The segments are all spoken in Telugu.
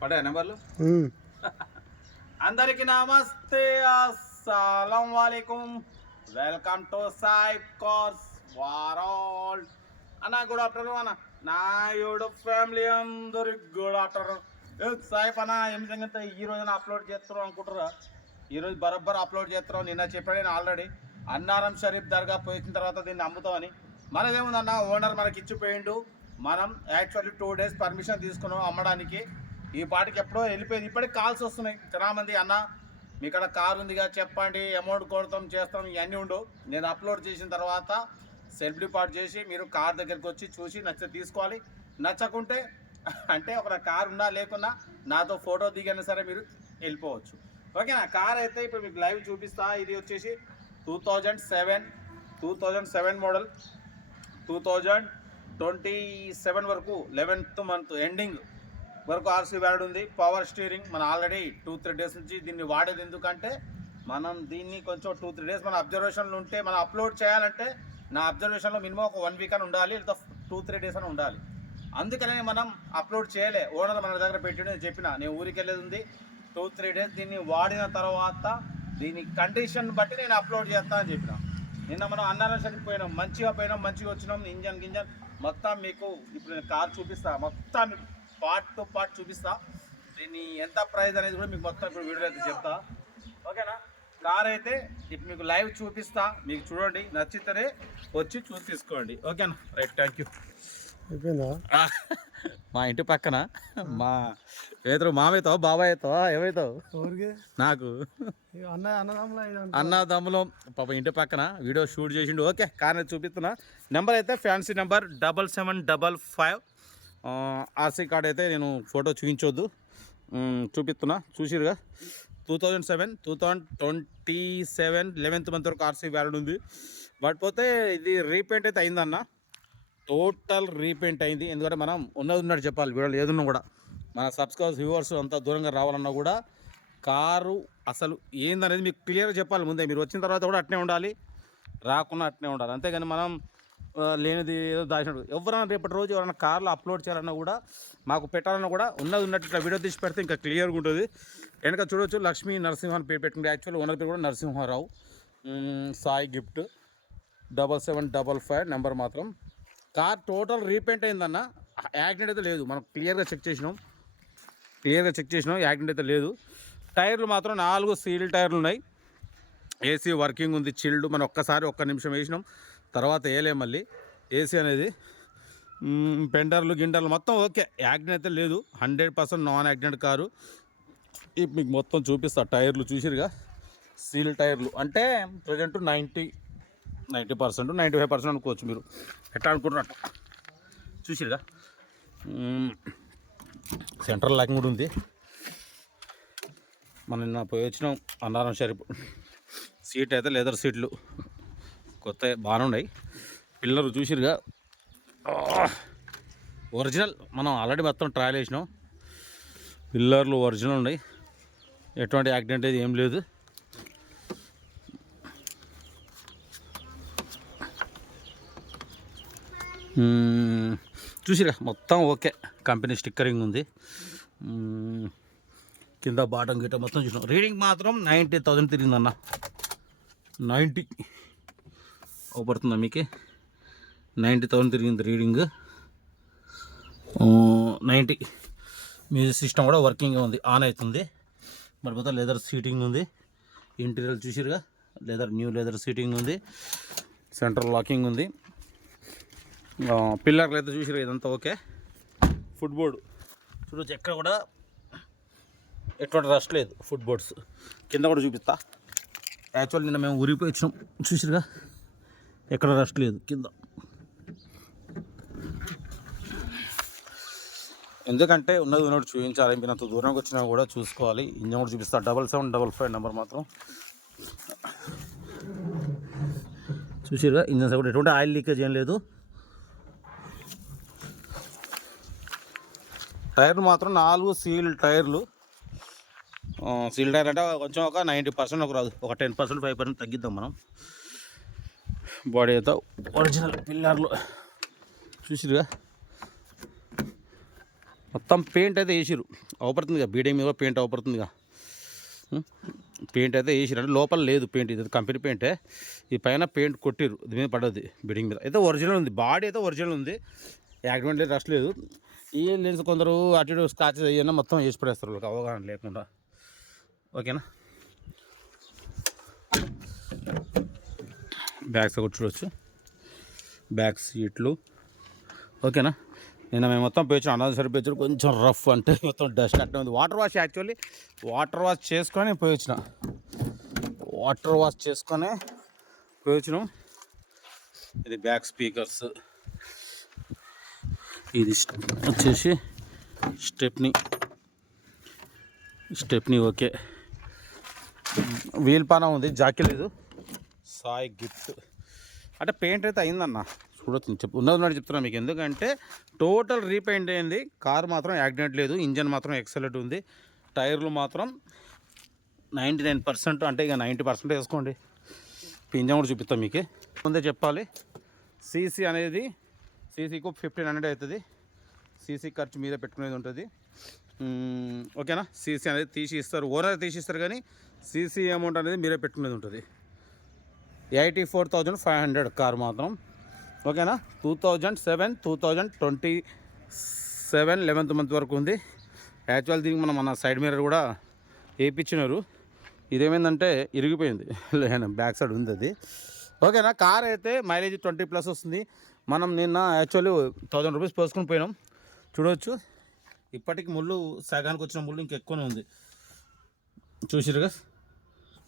పడే నెంబర్లు అందరికి నమస్తే అస్సలం వాలేకుం welcome to Sai cars world అన్న గుడ్ ఆఫ్టర్నూన్ అన్న నా యూట్యూబ్ ఫ్యామిలీ అందరికి గుడ్ ఆఫ్టర్నూన్ సాయిప్ అన్న ఏమి సంగతి ఈ రోజున అప్లోడ్ చేస్తున్నాం అనుకుంటారా ఈరోజు బరబ్బర్ అప్లోడ్ చేస్తున్నాం నిన్న చెప్పాడు నేను ఆల్రెడీ అన్నారం షరీఫ్ దర్గా పోయిన తర్వాత దీన్ని అమ్ముతామని మనదేముందన్న ఓనర్ మనకి ఇచ్చిపోయిండు మనం యాక్చువల్లీ 2 days పర్మిషన్ తీసుకున్నాం అమ్మడానికి ఈ పాటికి ఎప్పుడో వెళ్ళిపోయింది ఇప్పటికి కాల్స్ వస్తున్నాయి చాలా మంది అన్న మీ కాడ కారు ఉందిగా చెప్పండి అమౌంట్ కొడతాం చేస్తాం ఇవన్నీ ఉండు నేను అప్లోడ్ చేసిన తర్వాత సెల్ఫ్ డిపార్ట్ చేసి మీరు కార్ దగ్గరికి వచ్చి చూసి నచ్చితే తీసుకోవాలి నచ్చకుంటే అంటే ఒక కారు ఉన్నా లేకున్నా నాతో ఫోటో దిగైనా సరే మీరు వెళ్ళిపోవచ్చు ఓకేనా కార్ అయితే ఇప్పుడు మీకు లైవ్ చూపిస్తా ఇది వచ్చేసి 2007 మోడల్ 2027 వరకు 11th month ఎండింగ్ వరకు ఆర్సీ వ్యాలిడ్ ఉంది పవర్ స్టీరింగ్ మనం ఆల్రెడీ 2-3 days నుంచి దీన్ని వాడేది ఎందుకంటే మనం దీన్ని కొంచెం 2-3 days మన అబ్జర్వేషన్లు ఉంటే మనం అప్లోడ్ చేయాలంటే నా అబ్జర్వేషన్లో మినిమం ఒక 1 week అని ఉండాలి లేదా 2-3 days అని ఉండాలి అందుకనే మనం అప్లోడ్ చేయలే ఓనర్ మన దగ్గర పెట్టి నేను చెప్పిన నేను ఊరికి వెళ్ళేది ఉంది 2-3 days దీన్ని వాడిన తర్వాత దీని కండిషన్ బట్టి నేను అప్లోడ్ చేస్తా అని చెప్పిన నిన్న మనం అన్నారం షరీఫ్ పోయినాం మంచిగా వచ్చినాం ఇంజన్ గింజన్ మొత్తం మీకు ఇప్పుడు నేను కార్ చూపిస్తా మొత్తం మీకు పార్ట్ టు పార్ట్ చూపిస్తా దీన్ని ఎంత ప్రైస్ అనేది కూడా మీకు మొత్తం ఇప్పుడు వీడియో అయితే చెప్తా ఓకేనా కార్ అయితే ఇప్పుడు మీకు లైవ్ చూపిస్తా మీకు చూడండి నచ్చితేనే వచ్చి చూసి తీసుకోండి ఓకేనా రైట్ థ్యాంక్ యూ అయిపోయిందా మా ఇంటి పక్కన మా ఏదో మామయ్యతావు బాబాయ్ అవుతావా ఏమవుతావు నాకు అన్నదమ్ములం పాప ఇంటి పక్కన వీడియో షూట్ చేసిండు ఓకే కానీ చూపిస్తున్నా నెంబర్ అయితే ఫ్యాన్సీ నెంబర్ 7755 ఆర్సీ కార్డ్ అయితే నేను ఫోటో చూపించొద్దు చూపిస్తున్నా చూసిరుగా 2027 11th month వరకు ఆర్సీ వ్యాలిడ్ ఉంది బట్ పోతే ఇది రీపెయింట్ అయితే అయిందన్న టోటల్ రీపెయింట్ అయింది ఎందుకంటే మనం ఉన్నట్టు చెప్పాలి వీడియోలు ఏదున్నా కూడా మన సబ్స్క్రైబర్స్ వ్యూవర్స్ అంతా దూరంగా రావాలన్నా కూడా కారు అసలు ఏందనేది మీకు క్లియర్గా చెప్పాలి ముందే మీరు వచ్చిన తర్వాత కూడా అట్నే ఉండాలి రాకుండా అట్నే ఉండాలి అంతేగాని మనం లేనిది ఏదో దాచినట్టు ఎవరైనా రేపటి రోజు ఎవరైనా కార్లో అప్లోడ్ చేయాలన్నా కూడా మాకు పెట్టాలన్నా కూడా ఉన్నట్టు ఇట్లా వీడియో తీసి పెడితే ఇంకా క్లియర్గా ఉంటుంది వెనక చూడవచ్చు లక్ష్మీ నరసింహన్ పేరు పెట్టుకుంటే యాక్చువల్ ఓనర్ పేరు కూడా నరసింహారావు సాయి గిఫ్ట్ 7755 నెంబర్ మాత్రం కార్ టోటల్ రీపెయింట్ అయిందన్న యాక్సిడెంట్ అయితే లేదు మనం క్లియర్గా చెక్ చేసినాం యాక్సిడెంట్ అయితే లేదు టైర్లు మాత్రం 4 సీల్ టైర్లు ఉన్నాయి ఏసీ వర్కింగ్ ఉంది చిల్డ్ మనం ఒక్క నిమిషం వేసినాం తర్వాత వేయలే మళ్ళీ ఏసీ అనేది పెండర్లు గిండర్లు మొత్తం ఓకే యాక్సిడెంట్ అయితే లేదు 100% నాన్ యాక్సిడెంట్ కారు ఇప్పుడు మీకు మొత్తం చూపిస్తా టైర్లు చూసిరుగా సీల్ టైర్లు అంటే ప్రజెంట్ 90% 95% అనుకోవచ్చు మీరు ఎట్లా అనుకుంటున్నట్టు చూసిరుగా సెంట్రల్ లాకింగ్ కూడా ఉంది మనం నిన్న పోయి వచ్చినాం అన్నారం షరీఫ్ సీట్ అయితే లెదర్ సీట్లు కొత్త బాగానే ఉన్నాయి పిల్లలు చూసిరుగా ఒరిజినల్ మనం ఆల్రెడీ మొత్తం ట్రయల్ వేసినాం పిల్లర్లు ఒరిజినల్ ఉన్నాయి ఎటువంటి యాక్సిడెంట్ అయితే ఏం లేదు చూసిరా మొత్తం ఓకే కంపెనీ స్టిక్కరింగ్ ఉంది కింద బాటం గిట్ట మొత్తం చూసినాం రీడింగ్ మాత్రం 90,000 తిరిగిందన్న 90 అవపడుతుందా మీకు 90,000 తిరిగింది రీడింగ్ 90 మ్యూజిక్ సిస్టమ్ కూడా వర్కింగ్ ఉంది ఆన్ అవుతుంది మరి మొత్తం లెదర్ సీటింగ్ ఉంది ఇంటీరియర్ చూసిరుగా న్యూ లెదర్ సీటింగ్ ఉంది సెంట్రల్ లాకింగ్ ఉంది పిల్లర్లు అయితే చూసిరు ఇదంతా ఓకే ఫుట్బోర్డు చూడవచ్చు ఎక్కడ కూడా ఎటువంటి రష్ లేదు ఫుట్బోర్డ్స్ కింద కూడా చూపిస్తా యాక్చువల్ నిన్న మేము ఊరిపోయి వచ్చినాం చూసిరుగా ఎక్కడ రష్ లేదు కింద ఎందుకంటే ఉన్నట్టు చూపించాలి మీరు అంత దూరంగా వచ్చినా కూడా చూసుకోవాలి ఇంజన్ కూడా చూపిస్తా 7755 నెంబర్ మాత్రం చూసిరుగా ఇంజన్ కూడా ఎటువంటి ఆయిల్ లీకేజ్ ఏం లేదు టైర్లు మాత్రం 4 సీల్ టైర్లు సీల్ టైర్ అంటే కొంచెం ఒక 90% ఒక రాదు ఒక 10% 5% తగ్గిద్దాం మనం బాడీ అయితే ఒరిజినల్ పిల్లర్లు చూసిరుగా మొత్తం పెయింట్ అయితే వేసిరు, అవపడుతుందిగా బీడింగ్ మీద పెయింట్ అవపడుతుందిగా. పెయింట్ అయితే వేసిరు, అంటే లోపల లేదు పెయింట్, ఇది కంపెనీ పెయింటే. ఈ పైన పెయింట్ కొట్టిరు, ఇది మీద పడ్డది బిడింగ్ మీద. అయితే ఒరిజినల్ ఉంది, బాడీ అయితే ఒరిజినల్ ఉంది, యాక్సిడెంట్ లేదు, రష్ లేదు. ఈ లెన్స్ కొందరు అటు ఇటు స్క్రాచెస్ అయ్యన్నా మొత్తం వేసి పడేస్తారు వాళ్ళకి అవగాహన లేకుండా. ఓకేనా, బ్యాగ్స్ ఒకటి చూడవచ్చు, బ్యాక్ సీట్లు. ఓకేనా, నిన్న మేము మొత్తం పేర్చాం, అన్నది పేర్చారు, కొంచెం రఫ్ అంటే మొత్తం డస్ట్ అట్లా ఉంది. Water wash actually water wash చేసుకొని పోయొచ్చిన, వాటర్ వాష్ చేసుకొని పోయొచ్చినాం. ఇది బ్యాక్ స్పీకర్స్, ఇది వచ్చేసి స్టెప్నీ ఓకే. వీల్ పాన ఉంది, జాకీ లేదు. సాయి గిఫ్ట్ అంటే పెయింట్ అయితే అయిందన్న, చూడొచ్చు ఉన్నది చెప్తున్నా మీకు. ఎందుకంటే టోటల్ రీపెయింట్ అయింది, కారు మాత్రం యాక్సిడెంట్ లేదు, ఇంజన్ మాత్రం ఎక్సలెంట్ ఉంది, టైర్లు మాత్రం 99%, అంటే ఇక 90% వేసుకోండి. ఇంజన్ కూడా చూపిస్తాం మీకు, ముందే చెప్పాలి. సీసీ అనేది సీసీకు 1500 అవుతుంది, సీసీ ఖర్చు మీద పెట్టుకునేది ఉంటుంది. ఓకేనా, సీసీ అనేది తీసి ఇస్తారు, ఓనర్ తీసి ఇస్తారు, కానీ సీసీ అమౌంట్ అనేది మీరే పెట్టుకునేది ఉంటుంది. 84,500 కారు మాత్రం. ఓకేనా, 2027 11th మంత్ వరకు ఉంది. యాక్చువల్ దీనికి మన సైడ్ మిర్రర్ కూడా వేయించినారు, ఇదేమైందంటే ఇరిగిపోయింది, బ్యాక్ సైడ్ ఉంది అది. ఓకేనా, కార్ అయితే మైలేజ్ 20+ వస్తుంది. మనం నిన్న యాక్చువల్లీ 1000 రూపీస్ పోసుకొని పోయినాం, చూడవచ్చు. ఇప్పటికి ముళ్ళు సగానికి వచ్చిన ముళ్ళు ఇంకెక్కువనే ఉంది, చూసిరుగా.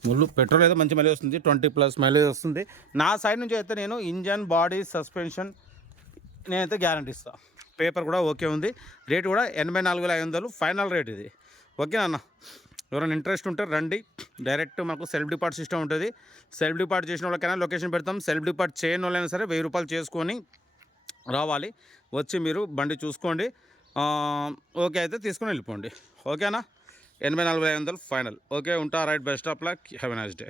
ముళ్ళు పెట్రోల్ అయితే మంచి మైలేజ్ వస్తుంది, 20+ మైలేజ్ వస్తుంది. నా సైడ్ నుంచి అయితే నేను ఇంజన్, బాడీ, సస్పెన్షన్ నేనైతే గ్యారంటీ ఇస్తాను. పేపర్ కూడా ఓకే ఉంది. రేట్ కూడా 84,500 ఫైనల్ రేట్ ఇది. ఓకేనా అన్న, ఎవరైనా ఇంట్రెస్ట్ ఉంటే రండి. డైరెక్ట్ మాకు సెల్ఫ్ డిపార్ట్ సిస్టమ్ ఉంటుంది. సెల్ఫ్ డిపార్ట్ చేసిన వాళ్ళకైనా లొకేషన్ పెడతాం, సెల్ఫ్ డిపార్ట్ చేయని వాళ్ళైనా సరే 1000 రూపాయలు చేసుకొని రావాలి. వచ్చి మీరు బండి చూసుకోండి, ఓకే అయితే తీసుకొని వెళ్ళిపోండి. ఓకేనా, 84,500 ఫైనల్. ఓకే, ఉంటా. Right, best of luck, have a nice day.